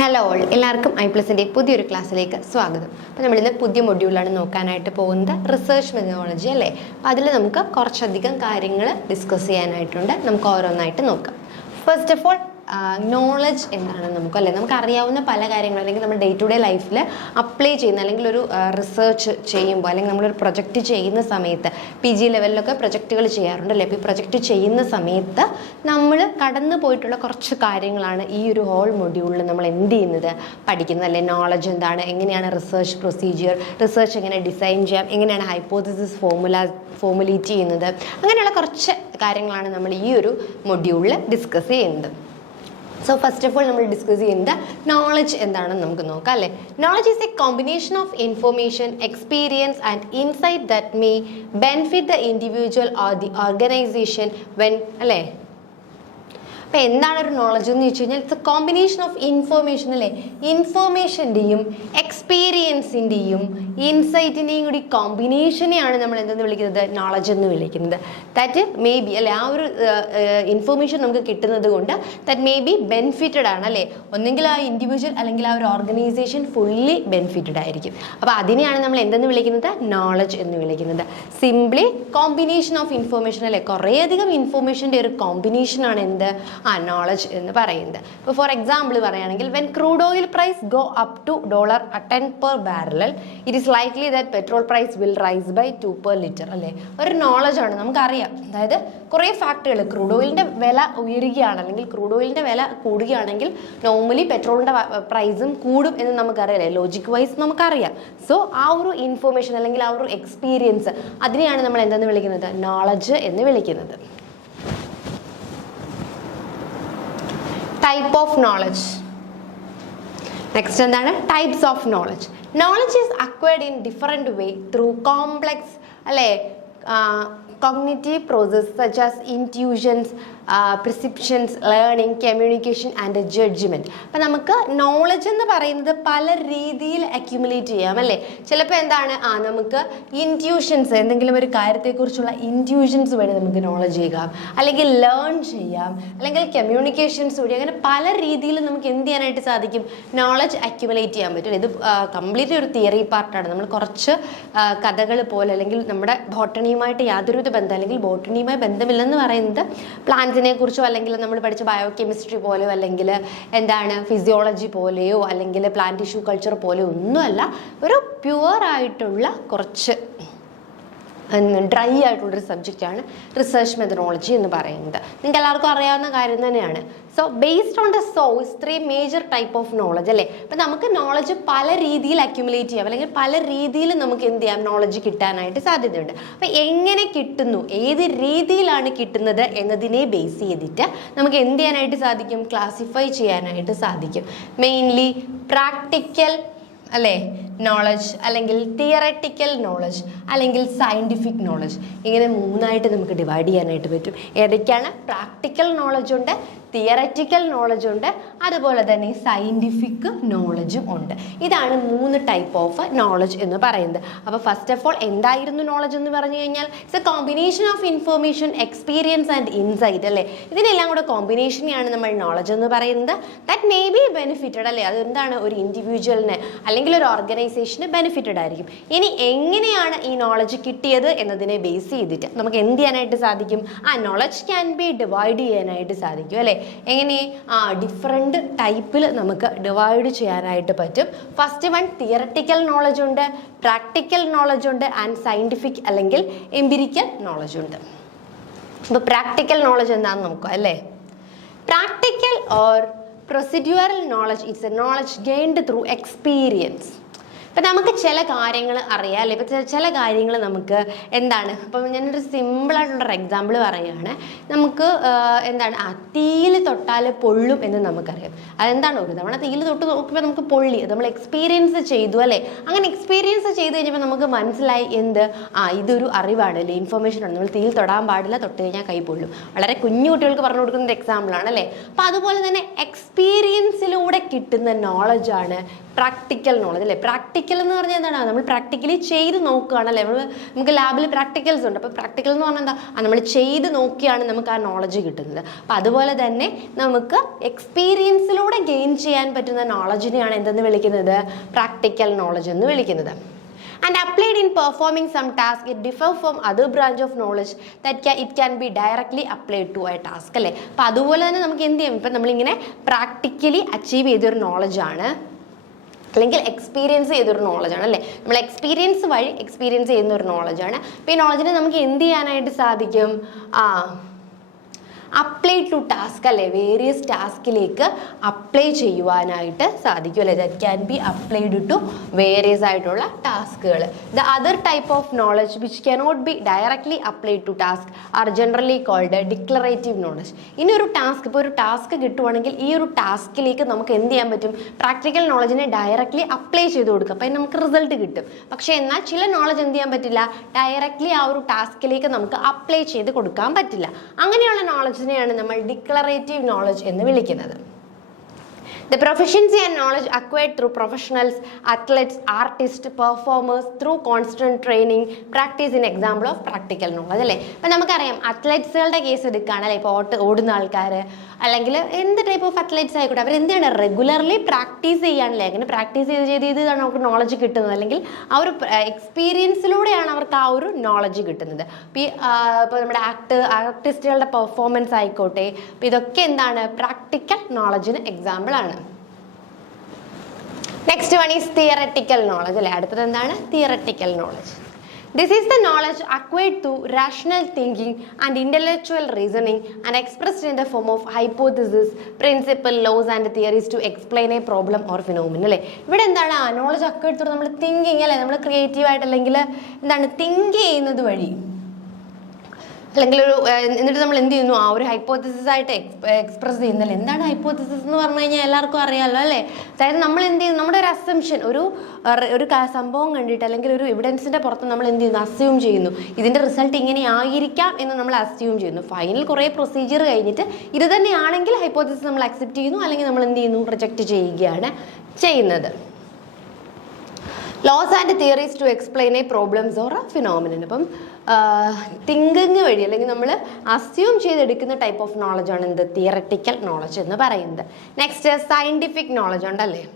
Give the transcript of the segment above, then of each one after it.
Hello all, എല്ലാവർക്കും iPlusന്റെ പുതിയൊരു ക്ലാസ്സിലേക്ക് സ്വാഗതം. അപ്പോൾ നമ്മളിന്ന് പുതിയ മൊഡ്യൂളാണ് നോക്കാനായിട്ട് പോകുന്നത്, റിസർച്ച് മെത്തഡോളജി അല്ലേ. അപ്പോൾ അതിൽ നമുക്ക് കുറച്ചധികം കാര്യങ്ങൾ ഡിസ്കസ് ചെയ്യാനായിട്ടുണ്ട്. നമുക്ക് ഓരോന്നായിട്ട് നോക്കാം. ഫസ്റ്റ് ഓഫ് ഓൾ നോളജ് എന്താണെന്ന് നമുക്ക് അറിയാവുന്ന പല കാര്യങ്ങളും അല്ലെങ്കിൽ നമ്മൾ ഡേ ടു ഡേ ലൈഫിൽ അപ്ലൈ ചെയ്യുന്ന അല്ലെങ്കിൽ ഒരു റിസർച്ച് ചെയ്യുമ്പോൾ അല്ലെങ്കിൽ നമ്മളൊരു പ്രൊജക്റ്റ് ചെയ്യുന്ന സമയത്ത് PG ലെവലിലൊക്കെ പ്രൊജക്റ്റുകൾ ചെയ്യാറുണ്ട് അല്ലേ. അപ്പോൾ ഈ പ്രൊജക്റ്റ് ചെയ്യുന്ന സമയത്ത് നമ്മൾ കടന്നു പോയിട്ടുള്ള കുറച്ച് കാര്യങ്ങളാണ് ഈ ഒരു ഹോൾ മൊഡ്യൂളിൽ നമ്മൾ എന്ത് ചെയ്യുന്നത് പഠിക്കുന്നത് അല്ലേ. നോളജ് എന്താണ്, എങ്ങനെയാണ് റിസർച്ച് പ്രൊസീജിയർ, റിസർച്ച് എങ്ങനെ ഡിസൈൻ ചെയ്യാം, എങ്ങനെയാണ് ഹൈപ്പോത്തസിസ് ഫോർമുലേറ്റ് ചെയ്യുന്നത്, അങ്ങനെയുള്ള കുറച്ച് കാര്യങ്ങളാണ് നമ്മൾ ഈ ഒരു മൊഡ്യൂളിൽ ഡിസ്കസ് ചെയ്യുന്നത്. So first of all നമ്മൾ ഡിസ്കസ് ചെയ്യുന്നത് നോളജ് എന്താണെന്ന് നമുക്ക് നോക്കാം അല്ലേ. Knowledge is A combination of information, experience and insight that may benefit the individual or the organisation when അല്ലേ. അപ്പോൾ എന്താണ് ഒരു നോളജ് എന്ന് ചോദിച്ചു കഴിഞ്ഞാൽ it's A combination of information അല്ലേ. ഇൻഫർമേഷൻ്റെയും എക്സ്പീരിയൻസിൻ്റെയും ഇൻസൈറ്റിൻ്റെയും കൂടി കോമ്പിനേഷനെയാണ് നമ്മൾ എന്തെന്ന് വിളിക്കുന്നത്, നോളജ് എന്ന് വിളിക്കുന്നത്. ദാറ്റ് മേ ബി അല്ലേ, ആ ഒരു ഇൻഫർമേഷൻ നമുക്ക് കിട്ടുന്നത് കൊണ്ട് ദാറ്റ് മേ ബി ബെനിഫിറ്റഡ് ആണ് അല്ലേ. ഒന്നെങ്കിൽ ആ ഇൻഡിവിജ്വൽ അല്ലെങ്കിൽ ആ ഒരു ഓർഗനൈസേഷൻ ഫുള്ളി ബെനിഫിറ്റഡ് ആയിരിക്കും. അപ്പോൾ അതിനെയാണ് നമ്മൾ എന്തെന്ന് വിളിക്കുന്നത്, നോളജ് എന്ന് വിളിക്കുന്നത്. സിംപ്ലി കോമ്പിനേഷൻ ഓഫ് ഇൻഫർമേഷൻ അല്ലേ. കുറേയധികം ഇൻഫർമേഷൻ്റെ ഒരു കോമ്പിനേഷനാണ് എന്ത്, നോളജ് എന്ന് പറയുന്നത്. ഇപ്പോൾ ഫോർ എക്സാമ്പിൾ പറയുകയാണെങ്കിൽ when crude oil price go up to $10 per barrel it is likely that petrol price will rise by 2 per liter അല്ലേ. ഒരു നോളജാണ്, നമുക്കറിയാം. അതായത് കുറേ ഫാക്ടുകൾ, ക്രൂഡ് ഓയിലിൻ്റെ വില ഉയരുകയാണ് അല്ലെങ്കിൽ ക്രൂഡ് ഓയിലിൻ്റെ വില കൂടുകയാണെങ്കിൽ നോർമലി പെട്രോളിൻ്റെ പ്രൈസും കൂടും എന്ന് നമുക്കറിയാം, ലോജിക് വൈസ് നമുക്കറിയാം. സോ ആ ഒരു ഇൻഫർമേഷൻ അല്ലെങ്കിൽ ആ ഒരു എക്സ്പീരിയൻസ്, അതിനെയാണ് നമ്മൾ എന്തെന്ന് വിളിക്കുന്നത്, നോളജ് എന്ന് വിളിക്കുന്നത്. Type of knowledge. Next എന്താണ്, types of knowledge. Knowledge is acquired in different way through complex അല്ലേ cognitive process such as intuitions, perceptions, learning, communication and judgment. അപ്പോൾ നമുക്ക് നോളജ് എന്ന് പറയുന്നത് പല രീതിയിൽ അക്യുമുലേറ്റ് ചെയ്യാം അല്ലേ. ചിലപ്പോൾ എന്താണ് നമുക്ക് ഇൻറ്റ്യൂഷൻസ്, എന്തെങ്കിലും ഒരു കാര്യത്തെക്കുറിച്ചുള്ള ഇൻറ്റ്യൂഷൻസ് വഴി നമുക്ക് നോളജ് ചെയ്യാം, അല്ലെങ്കിൽ ലേൺ ചെയ്യാം, അല്ലെങ്കിൽ കമ്മ്യൂണിക്കേഷൻസ് വഴി, അങ്ങനെ പല രീതിയിൽ നമുക്ക് എന്ത് ചെയ്യാനായിട്ട് സാധിക്കും, നോളജ് അക്യുമുലേറ്റ് ചെയ്യാൻ പറ്റും. ഇത് കംപ്ലീറ്റ്ലി ഒരു തിയറി പാർട്ടാണ്. നമ്മൾ കുറച്ച് കഥകൾ പോലെ അല്ലെങ്കിൽ നമ്മുടെ ബോട്ടണിയുമായിട്ട് യാതൊരു ബന്ധം അല്ലെങ്കിൽ ബോട്ടണിയുമായി ബന്ധമില്ലെന്ന് പറയുന്നത് പ്ലാന്റ്സിനെ കുറിച്ചോ അല്ലെങ്കിൽ നമ്മൾ പഠിച്ച ബയോ കെമിസ്ട്രി പോലെയോ അല്ലെങ്കിൽ എന്താണ് ഫിസിയോളജി പോലെയോ അല്ലെങ്കിൽ പ്ലാന്റ് ടിഷ്യൂ കൾച്ചർ പോലെയോ ഒന്നുമല്ല. ഒരു പ്യുവർ ആയിട്ടുള്ള കുറച്ച് ഡ്രൈ ആയിട്ടുള്ളൊരു സബ്ജക്റ്റാണ് റിസർച്ച് മെത്തഡോളജി എന്ന് പറയുന്നത്. നിങ്ങൾക്ക് എല്ലാവർക്കും അറിയാവുന്ന കാര്യം തന്നെയാണ്. So based on the source 3 major type of knowledge അല്ലേ. അപ്പം നമുക്ക് നോളജ് പല രീതിയിൽ അക്യുമുലേറ്റ് ചെയ്യാം അല്ലെങ്കിൽ പല രീതിയിൽ നമുക്ക് എന്ത് ചെയ്യാം, നോളജ് കിട്ടാനായിട്ട് സാധ്യതയുണ്ട്. അപ്പം എങ്ങനെ കിട്ടുന്നു, ഏത് രീതിയിലാണ് കിട്ടുന്നത് എന്നതിനെ ബേസ് ചെയ്തിട്ട് നമുക്ക് എന്ത് ചെയ്യാനായിട്ട് സാധിക്കും, ക്ലാസിഫൈ ചെയ്യാനായിട്ട് സാധിക്കും. മെയിൻലി പ്രാക്ടിക്കൽ അല്ലേ നോളജ്, അല്ലെങ്കിൽ തിയററ്റിക്കൽ നോളജ്, അല്ലെങ്കിൽ സയൻറ്റിഫിക് നോളജ്. ഇങ്ങനെ 3ആയിട്ട് നമുക്ക് ഡിവൈഡ് ചെയ്യാനായിട്ട് പറ്റും. ഏതൊക്കെയാണ്, പ്രാക്ടിക്കൽ നോളജ് ഉണ്ട്, തിയററ്റിക്കൽ നോളജ് ഉണ്ട്, അതുപോലെ തന്നെ സയൻറ്റിഫിക് നോളജും ഉണ്ട്. ഇതാണ് 3 ടൈപ്പ് ഓഫ് നോളജ് എന്ന് പറയുന്നത്. അപ്പോൾ ഫസ്റ്റ് ഓഫ് ഓൾ എന്തായിരുന്നു നോളജ് എന്ന് പറഞ്ഞു കഴിഞ്ഞാൽ it's A combination of information, experience and insight അല്ലേ. ഇതിനെല്ലാം കൂടെ കോമ്പിനേഷനെയാണ് നമ്മൾ നോളജ് എന്ന് പറയുന്നത്. ദാറ്റ് മേ ബി ബെനിഫിറ്റഡ് അല്ലേ. അതെന്താണ്, ഒരു ഇൻഡിവിജ്വലിന് അല്ലെങ്കിൽ ഒരു ഓർഗനൈസേഷന് ബെനിഫിറ്റഡ് ആയിരിക്കും. ഇനി എങ്ങനെയാണ് ഈ നോളജ് കിട്ടിയത് എന്നതിനെ ബേസ് ചെയ്തിട്ട് നമുക്ക് എന്ത് ചെയ്യാനായിട്ട് സാധിക്കും, ആ നോളജ് ക്യാൻ ബി ഡിവൈഡ് ചെയ്യാനായിട്ട് സാധിക്കും അല്ലേ. എങ്ങനെ, ഡിഫറെൻറ്റ് ടൈപ്പിൽ നമുക്ക് ഡിവൈഡ് ചെയ്യാനായിട്ട് പറ്റും. ഫസ്റ്റ് വൺ തിയററ്റിക്കൽ നോളജ് ഉണ്ട്, പ്രാക്ടിക്കൽ നോളജ് ഉണ്ട് ആൻഡ് സയൻറ്റിഫിക് അല്ലെങ്കിൽ എംപിരിക്കൽ നോളജ് ഉണ്ട്. അപ്പോൾ പ്രാക്ടിക്കൽ നോളജ് എന്താണെന്ന് നോക്കാം അല്ലേ. Practical or procedural knowledge it's A knowledge gained through experience. ഇപ്പം നമുക്ക് ചില കാര്യങ്ങൾ അറിയാം അല്ലേ. ഇപ്പം ചില കാര്യങ്ങൾ നമുക്ക് എന്താണ്, ഇപ്പം ഞാനൊരു സിമ്പിളായിട്ടുള്ളൊരു എക്സാമ്പിൾ പറയുകയാണ്. നമുക്ക് എന്താണ്, തീയിൽ തൊട്ടാൽ പൊള്ളും എന്ന് നമുക്കറിയാം. അതെന്താണ്, ഒരു തവണ തീയിൽ തൊട്ട് നോക്കുമ്പോൾ നമുക്ക് പൊള്ളി, നമ്മൾ എക്സ്പീരിയൻസ് ചെയ്തു അല്ലേ. അങ്ങനെ എക്സ്പീരിയൻസ് ചെയ്ത് കഴിഞ്ഞപ്പോൾ നമുക്ക് മനസ്സിലായി എന്ത്, ഇതൊരു അറിവാണ് അല്ലേ, ഇൻഫർമേഷനാണ്. നമ്മൾ തീയിൽ തൊടാൻ പാടില്ല, തൊട്ട് കഴിഞ്ഞാൽ കൈ പൊള്ളും. വളരെ കുഞ്ഞു കുട്ടികൾക്ക് പറഞ്ഞു കൊടുക്കുന്ന ഒരു എക്സാമ്പിളാണ് അല്ലേ. അപ്പോൾ അതുപോലെ തന്നെ എക്സ്പീരിയൻസിലൂടെ കിട്ടുന്ന നോളജാണ് പ്രാക്ടിക്കൽ നോളജ് അല്ലേ. പ്രാക്ടിക്കൽ പ്രാക്ടിക്കൽ എന്ന് പറഞ്ഞാൽ എന്താണ്, നമ്മൾ പ്രാക്ടിക്കലി ചെയ്ത് നോക്കുകയാണല്ലേ. നമുക്ക് ലാബിൽ പ്രാക്ടിക്കൽസ് ഉണ്ട്. അപ്പോൾ പ്രാക്ടിക്കൽ എന്ന് പറഞ്ഞാൽ എന്താ, നമ്മൾ ചെയ്ത് നോക്കിയാണ് നമുക്ക് ആ നോളജ് കിട്ടുന്നത്. അപ്പം അതുപോലെ തന്നെ നമുക്ക് എക്സ്പീരിയൻസിലൂടെ ഗെയിൻ ചെയ്യാൻ പറ്റുന്ന നോളജിനെയാണ് എന്തെന്ന് വിളിക്കുന്നത്, പ്രാക്ടിക്കൽ നോളജ് എന്ന് വിളിക്കുന്നത്. And applied in performing some task, it differs from other branch of knowledge that it can be directly applied to a task അല്ലേ. അപ്പം അതുപോലെ തന്നെ നമുക്ക് എന്ത് ചെയ്യും, ഇപ്പം നമ്മളിങ്ങനെ പ്രാക്ടിക്കലി അച്ചീവ് ചെയ്തൊരു നോളജാണ് അല്ലെങ്കിൽ എക്സ്പീരിയൻസ് ചെയ്തൊരു നോളജാണ് അല്ലേ. നമ്മൾ എക്സ്പീരിയൻസ് വഴി എക്സ്പീരിയൻസ് ചെയ്യുന്ന ഒരു നോളജാണ്. അപ്പോൾ ഈ നോളജിനെ നമുക്ക് എന്ത് ചെയ്യാനായിട്ട് സാധിക്കും, അപ്ലൈ ടു ടാസ്ക് അല്ലേ, വേരിയസ് ടാസ്കിലേക്ക് അപ്ലൈ ചെയ്യുവാനായിട്ട് സാധിക്കും അല്ലേ. That can be applied to various ആയിട്ടുള്ള ടാസ്കുകൾ. The other type of knowledge which cannot be directly applied to task are generally called declarative knowledge. ഇനി ഒരു ടാസ്ക്, ഇപ്പോൾ ഒരു ടാസ്ക് കിട്ടുവാണെങ്കിൽ ഈ ഒരു ടാസ്കിലേക്ക് നമുക്ക് എന്ത് ചെയ്യാൻ പറ്റും, പ്രാക്ടിക്കൽ നോളജിനെ ഡയറക്ട്ലി അപ്ലൈ ചെയ്ത് കൊടുക്കുക. അപ്പം നമുക്ക് റിസൾട്ട് കിട്ടും. പക്ഷേ എന്നാൽ ചില നോളജ് എന്ത് ചെയ്യാൻ പറ്റില്ല, ഡയറക്ട്ലി ആ ഒരു ടാസ്കിലേക്ക് നമുക്ക് അപ്ലൈ ചെയ്ത് കൊടുക്കാൻ പറ്റില്ല. അങ്ങനെയുള്ള നോളജ് ാണ് നമ്മൾ ഡിക്ലറേറ്റീവ് നോളജ് എന്ന് വിളിക്കുന്നത്. The proficiency and knowledge acquired through professionals, athletes, artists, performers through constant training, practice in example of practical knowledge അല്ലേ. അപ്പം നമുക്കറിയാം അത്ലറ്റ്സുകളുടെ കേസ് എടുക്കുകയാണല്ലേ. ഇപ്പോൾ ഓടുന്ന ആൾക്കാർ അല്ലെങ്കിൽ എന്ത് ടൈപ്പ് ഓഫ് അത്ലറ്റ്സ് ആയിക്കോട്ടെ, അവരെന്താണ് റെഗുലർലി പ്രാക്ടീസ് ചെയ്യാനല്ലേ. അങ്ങനെ പ്രാക്ടീസ് ചെയ്ത് നമുക്ക് നോളജ് കിട്ടുന്നത്, അല്ലെങ്കിൽ ആ ഒരു എക്സ്പീരിയൻസിലൂടെയാണ് അവർക്ക് ആ ഒരു നോളജ് കിട്ടുന്നത്. ഇപ്പോൾ നമ്മുടെ ആർട്ടിസ്റ്റുകളുടെ പെർഫോമൻസ് ആയിക്കോട്ടെ, അപ്പോൾ ഇതൊക്കെ എന്താണ്, പ്രാക്ടിക്കൽ നോളജിന് എക്സാമ്പിൾ ആണ്. Next one is theoretical knowledge അല്ലേ. അടുത്തത് എന്താണ്, theoretical knowledge. This is the knowledge acquired through rational thinking and intellectual reasoning and expressed in the form of hypothesis, principle, laws and theories to explain a problem or phenomenon അല്ലേ. ഇവിടെ എന്താണ്, knowledge acquired through നമ്മൾ thinking അല്ലേ, നമ്മൾ creative ആയിട്ട് അല്ലെങ്കിൽ എന്താണ് think ചെയ്യുന്നത് വഴി, അല്ലെങ്കിൽ എന്നിട്ട് നമ്മൾ എന്ത് ചെയ്യുന്നു, ആ ഒരു ഹൈപ്പോത്തിസിസ് ആയിട്ട് എക്സ്പ്രസ് ചെയ്യുന്നല്ലേ. എന്താണ് ഹൈപ്പോത്തിസിസ് എന്ന് പറഞ്ഞു കഴിഞ്ഞാൽ എല്ലാവർക്കും അറിയാമല്ലോ അല്ലേ. അതായത് നമ്മൾ എന്ത് ചെയ്യുന്നു, നമ്മുടെ ഒരു അസംഷൻ, ഒരു സംഭവം കണ്ടിട്ട് അല്ലെങ്കിൽ ഒരു എവിഡൻസിൻ്റെ പുറത്ത് നമ്മൾ എന്ത് ചെയ്യുന്നു, അസ്യൂം ചെയ്യുന്നു. ഇതിൻ്റെ റിസൾട്ട് ഇങ്ങനെ ആയിരിക്കാം എന്ന് നമ്മൾ അസ്യൂം ചെയ്യുന്നു. ഫൈനൽ കുറേ പ്രൊസീജിയർ കഴിഞ്ഞിട്ട് ഇത് തന്നെയാണെങ്കിൽ ഹൈപ്പോത്തിസിസ് നമ്മൾ അക്സെപ്റ്റ് ചെയ്യുന്നു, അല്ലെങ്കിൽ നമ്മൾ എന്ത് ചെയ്യുന്നു, റിജക്റ്റ് ചെയ്യുകയാണ് ചെയ്യുന്നത്. Laws and theories to explain a problems or a phenomenon. അപ്പം തിങ്കിങ് വഴി അല്ലെങ്കിൽ നമ്മൾ അസ്യൂം ചെയ്തെടുക്കുന്ന ടൈപ്പ് ഓഫ് നോളജാണ് എന്ത്, തിയററ്റിക്കൽ നോളജ് എന്ന് പറയുന്നത്. നെക്സ്റ്റ് സയൻറ്റിഫിക് നോളജ് ഉണ്ടല്ലേ.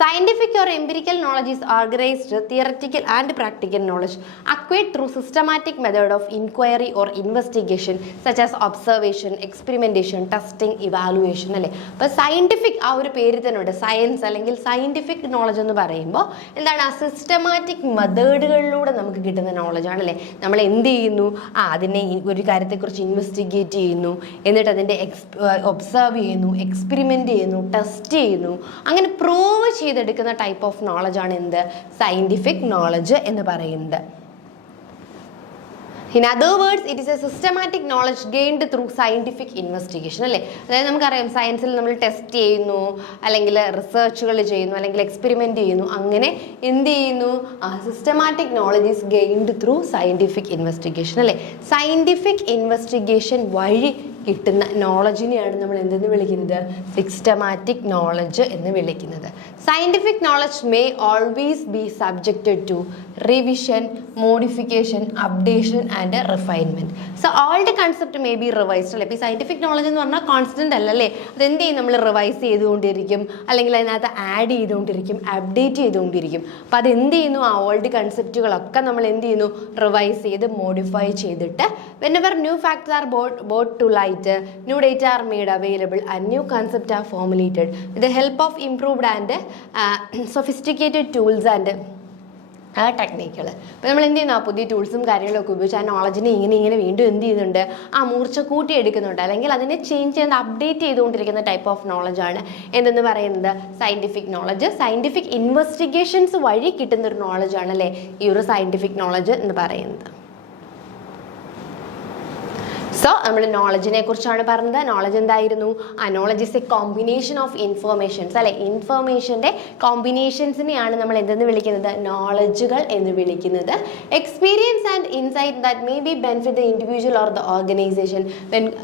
Scientific or empirical knowledge is organized theoretical and practical knowledge acquired through systematic method of inquiry or investigation such as observation, experimentation, testing, evaluation അല്ലേ. അപ്പോൾ scientific ആ ഒരു പേര് തന്നെ ഉണ്ട്, സയൻസ് അല്ലെങ്കിൽ സയൻറ്റിഫിക് നോളജ് എന്ന് പറയുമ്പോൾ എന്താണ്, ആ സിസ്റ്റമാറ്റിക് മെത്തേഡുകളിലൂടെ നമുക്ക് കിട്ടുന്ന നോളജാണ് അല്ലേ. നമ്മൾ എന്ത് ചെയ്യുന്നു, അതിനെ ഒരു കാര്യത്തെക്കുറിച്ച് ഇൻവെസ്റ്റിഗേറ്റ് ചെയ്യുന്നു, എന്നിട്ട് അതിൻ്റെ ഒബ്സർവ് ചെയ്യുന്നു, എക്സ്പെരിമെൻ്റ് ചെയ്യുന്നു, ടെസ്റ്റ് ചെയ്യുന്നു, അങ്ങനെ പ്രൂവ് ചെയ്തെടുക്കുന്ന ടൈപ്പ് ഓഫ് നോളജാണ് എന്ത്, സയൻറ്റിഫിക് നോളജ് എന്ന് പറയുന്നത്. In other words, it is a systematic knowledge gained through scientific investigation അല്ലേ. അതായത് നമുക്കറിയാം സയൻസിൽ നമ്മൾ ടെസ്റ്റ് ചെയ്യുന്നു, അല്ലെങ്കിൽ റിസർച്ചുകൾ ചെയ്യുന്നു, അല്ലെങ്കിൽ എക്സ്പെരിമെൻ്റ് ചെയ്യുന്നു. അങ്ങനെ എന്ത് ചെയ്യുന്നു, systematic knowledge is gained through scientific investigation അല്ലേ. സയൻറ്റിഫിക് ഇൻവെസ്റ്റിഗേഷൻ വഴി കിട്ടുന്ന നോളജിനെയാണ് നമ്മൾ എന്തെന്ന് വിളിക്കുന്നത്, സിസ്റ്റമാറ്റിക് നോളജ് എന്ന് വിളിക്കുന്നത്. Scientific knowledge may always be subjected to revision, modification, updation and refinement. So old concept may be revised അല്ലേ. ഇപ്പോൾ ഈ സയൻറ്റിഫിക് നോളജ് എന്ന് പറഞ്ഞാൽ കോൺസ്റ്റൻ്റ് അല്ലല്ലേ. അതെന്ത് ചെയ്യും, നമ്മൾ റിവൈസ് ചെയ്തുകൊണ്ടിരിക്കും, അല്ലെങ്കിൽ അതിനകത്ത് ആഡ് ചെയ്തുകൊണ്ടിരിക്കും, അപ്ഡേറ്റ് ചെയ്തുകൊണ്ടിരിക്കും. അപ്പോൾ അതെന്ത് ചെയ്യുന്നു, ആ ഓൾഡ് കൺസെപ്റ്റുകളൊക്കെ നമ്മൾ എന്ത് ചെയ്യുന്നു, റിവൈസ് ചെയ്ത് മോഡിഫൈ ചെയ്തിട്ട് whenever new facts are brought to light, new data are made available and new concepts are formulated with the help of improved and sophisticated tools and ടെക്നിക്കുകൾ. അപ്പോൾ നമ്മൾ എന്ത് ചെയ്യുന്നു, ആ പുതിയ ടൂൾസും കാര്യങ്ങളൊക്കെ ഉപയോഗിച്ച് ആ നോളജിനെ ഇങ്ങനെ വീണ്ടും എന്ത് ചെയ്യുന്നുണ്ട്, ആ മൂർച്ച കൂട്ടി എടുക്കുന്നുണ്ട്, അല്ലെങ്കിൽ അതിനെ ചേഞ്ച് ചെയ്ത് അപ്ഡേറ്റ് ചെയ്തുകൊണ്ടിരിക്കുന്ന ടൈപ്പ് ഓഫ് നോളജാണ് എന്തെന്ന് പറയുന്നത്, സയൻറ്റിഫിക് നോളജ്. സയൻറ്റിഫിക് ഇൻവെസ്റ്റിഗേഷൻസ് വഴി കിട്ടുന്നൊരു നോളജാണ് അല്ലേ ഈ ഒരു സയൻറ്റിഫിക് നോളജ് എന്ന് പറയുന്നത്. സോ നമ്മൾ നോളജിനെ കുറിച്ചാണ് പറഞ്ഞത്. നോളജ് എന്തായിരുന്നു? Knowledge is a combination of informations അല്ലെ, ഇൻഫർമേഷന്റെ കോമ്പിനേഷൻസിനെയാണ് നമ്മൾ എന്തെന്ന് വിളിക്കുന്നത്? നോളജുകൾ എന്ന് വിളിക്കുന്നത്. Experience and insight that may be benefit the individual or the organisation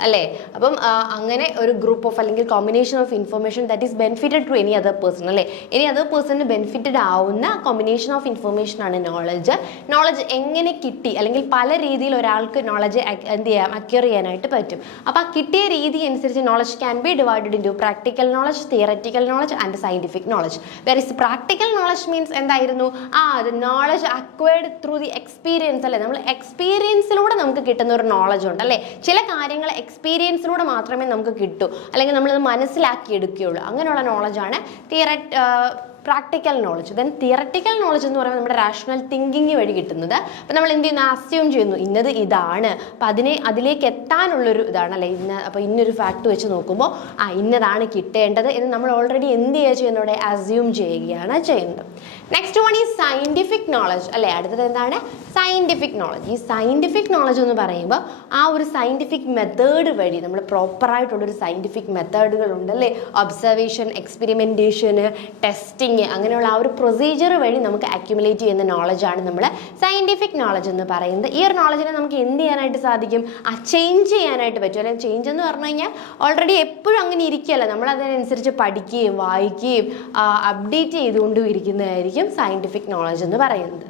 അല്ലേ. അപ്പം അങ്ങനെ ഒരു ഗ്രൂപ്പ് ഓഫ് അല്ലെങ്കിൽ combination of information that is benefited to any other person അല്ലേ, എനി അതർ പേഴ്സണിന് ബെനിഫിറ്റഡ് ആവുന്ന കോമ്പിനേഷൻ ഓഫ് ഇൻഫർമേഷൻ ആണ് നോളജ്. നോളജ് എങ്ങനെ കിട്ടി, അല്ലെങ്കിൽ പല രീതിയിൽ ഒരാൾക്ക് നോളജ് എന്ത് ചെയ്യാം, അക്വയർ ചെയ്യാനായിട്ട് പറ്റും. അപ്പോൾ ആ കിട്ടിയ രീതി അനുസരിച്ച് knowledge can be divided into practical knowledge, theoretical knowledge and scientific knowledge. Where is practical knowledge means എന്തായിരുന്നു? The knowledge acquired through the experience അല്ലേ, നമ്മൾ എക്സ്പീരിയൻസിലൂടെ നമുക്ക് കിട്ടുന്ന ഒരു നോളജ് ഉണ്ട് അല്ലേ. ചില കാര്യങ്ങൾ എക്സ്പീരിയൻസിലൂടെ മാത്രമേ നമുക്ക് കിട്ടൂ, അല്ലെങ്കിൽ നമ്മളത് മനസ്സിലാക്കി എടുക്കുകയുള്ളൂ. അങ്ങനെയുള്ള നോളജാണ് practical knowledge. Then theoretical knowledge എന്ന് പറയുമ്പോൾ നമ്മുടെ റാഷണൽ തിങ്കിങ് വഴി കിട്ടുന്നത്. അപ്പം നമ്മൾ എന്ത് ചെയ്യുന്നു? അസ്യൂം ചെയ്യുന്നു ഇന്നത് ഇതാണ്, അപ്പം അതിലേക്ക് എത്താനുള്ളൊരു ഇതാണ് അല്ലേ അപ്പോൾ ഇന്നൊരു ഫാക്ട് വെച്ച് നോക്കുമ്പോൾ ഇന്നതാണ് കിട്ടേണ്ടത് എന്ന് നമ്മൾ ഓൾറെഡി എന്ത് ചെയ്യുക ചെയ്യുന്നത്? അസ്യൂം ചെയ്യുകയാണ് ചെയ്യുന്നത്. Next one is scientific knowledge അല്ലേ. അടുത്തത് എന്താണ്? Scientific knowledge. ഈ സയന്റിഫിക് നോളജ് എന്ന് പറയുമ്പോൾ ആ ഒരു സയന്റിഫിക് മെത്തേഡ് വഴി നമ്മൾ പ്രോപ്പറായിട്ടുള്ളൊരു സയന്റിഫിക് മെത്തേഡുകൾ ഉണ്ടല്ലേ, ഒബ്സർവേഷൻ, എക്സ്പെരിമെൻറ്റേഷൻ, ടെസ്റ്റിംഗ്, അങ്ങനെയുള്ള ആ ഒരു പ്രൊസീജിയർ വഴി നമുക്ക് അക്യുമുലേറ്റ് ചെയ്യുന്ന നോളജാണ് നമ്മൾ സയന്റിഫിക് നോളജ് എന്ന് പറയുന്നത്. ഈ ഒരു നോളജിനെ നമുക്ക് എന്ത് ചെയ്യാനായിട്ട് സാധിക്കും? ചേഞ്ച് ചെയ്യാനായിട്ട് പറ്റും. അല്ലെങ്കിൽ ചേഞ്ച് എന്ന് പറഞ്ഞു കഴിഞ്ഞാൽ ഓൾറെഡി എപ്പോഴും അങ്ങനെ ഇരിക്കുകയല്ല, നമ്മൾ അതിനനുസരിച്ച് പഠിക്കുകയും വായിക്കുകയും അപ്ഡേറ്റ് ചെയ്തുകൊണ്ടും ഇരിക്കുന്നതായിരിക്കും സയന്റിഫിക് നോളജ് എന്ന് പറയുന്നത്.